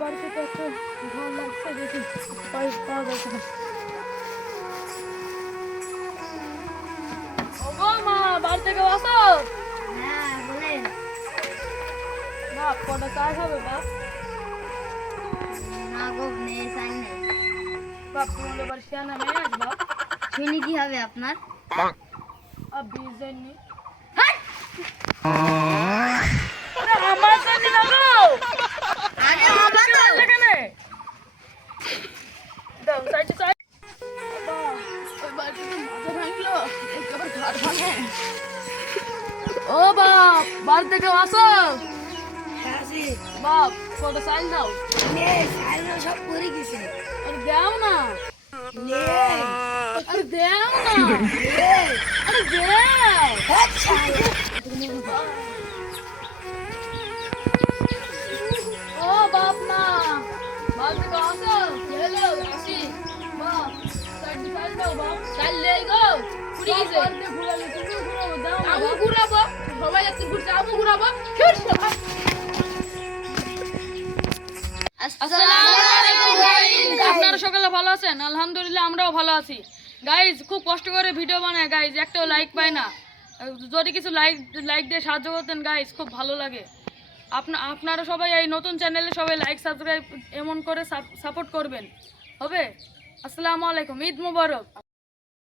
বাড়িতে তো একটু ভালো লাগছে, দেখি পাওয়া যাচ্ছে না। ও মা, বাড়ি থেকে আসো। হ্যাঁ বলেন। বাপ কটা চা খাবে বাপ? না গো, মেয়ে চাই নাই। বাপ তোমাদের বাড়ি শিয়ানা মেয়ে আছে বাপ? শুনি কি হবে আপনার? আর 20 জননি হাট! আমার জন্য না গো, আগে বাবা তো। এখানে দাও সাইডে সাইড। বাবা ওই বাড়িতে তো মাথা ভাঙলো, একবার ঘাট ভাঙে। ও বাপ, বাড়ি থেকে আসো। হ্যাঁ জি। বাপ কটা চাল দাও। নে সাইরা সব করে গেছে। আরে দাও না, নে আরে দাও না, নে আরে দাও। আচ্ছা। ও বাপ মা, বাড়ি থেকে আসো। হ্যালো আসি। বাপ সাইডে সাইড দাও বাপ। চাল লেই গো পুরি গেছে। বাড়িতে ঘুরালে তুমি ঘুরাবো, দাও না আমু বাপ। ঘুরাবো, সবাই যাচ্ছে ঘুরতে, আমু ঘুরাবো। আসসালামু আলাইকুম গাইস, আপনারা সকলে ভালো আছেন? আলহামদুলিল্লাহ আমরাও ভালো আছি। গাইস খুব কষ্ট করে ভিডিও বানায় গাইস, একটাও লাইক পায় না। যদি কিছু লাইক দিয়ে সাহায্য করতেন গাইস, খুব ভালো লাগে। আপনারা সবাই এই নতুন চ্যানেলে সবাই লাইক সাবস্ক্রাইব এমন করে সাপোর্ট করবেন, হবে? আসসালামু আলাইকুম, ঈদ মুবারক।